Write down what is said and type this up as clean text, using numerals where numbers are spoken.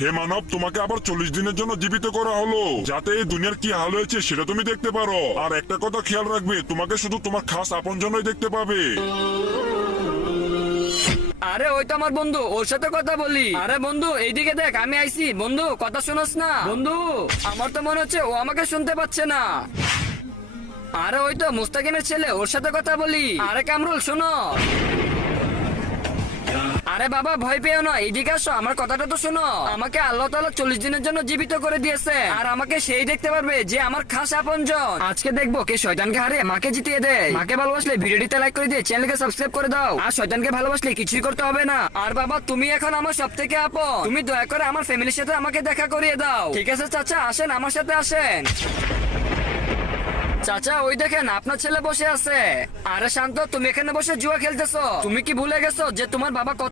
হে মানব, তোমাকে আবার 40 দিনের জন্য জীবিত করা হলো, যাতে এই দুনিয়ার কি হাল হয়েছে সেটা তুমি দেখতে পারো। আর একটা কথা খেয়াল রাখবে, তোমাকে শুধু তোমার খাস আপনজনই দেখতে পাবে। আরে ওই তো আমার বন্ধু, ওর সাথে কথা বলি। আরে বন্ধু এইদিকে দেখ, আমি আইছি। বন্ধু কথা শুনোস না? বন্ধু আমার তো মনে হচ্ছে ও আমাকে শুনতে পাচ্ছে না। আরে ওই তো মুস্তাকিমের ছেলে, ওর সাথে কথা বলি। আরে কামরুল শোনো। আরে বাবা ভয় পেও না, এইদিকে আসো, আমার কথাটা তো শোনো। আমাকে আল্লাহ তাআলা 40 দিনের জন্য জীবিত করে দিয়েছে, আর আমাকে সেই দেখতে পারবে যে আমার খাস আপনজন। আজকে দেখবো কে শয়তানকে হারিয়ে মাকে জিতিয়ে দেয়। মাকে ভালোবাসলে ভিডিওটিতে লাইক করে দিয়ে চ্যানেলকে সাবস্ক্রাইব করে দাও। আর শয়তানকে ভালোবাসলে কিছুই করতে হবে না। আর বাবা তুমি এখন আমার সব থেকে আপন, তুমি দয়া করে আমার ফ্যামিলির সাথে আমাকে দেখা করিয়ে দাও। ঠিক আছে চাচা, আসেন আমার সাথে আসেন। চাচা ওই দেখেন আপনার ছেলে বসে আছে। আরে শান্ত, তুমি এখানে বসে জুয়া খেলতেছো? তুমি কি ভুলে গেছো যে তোমার বাবা কত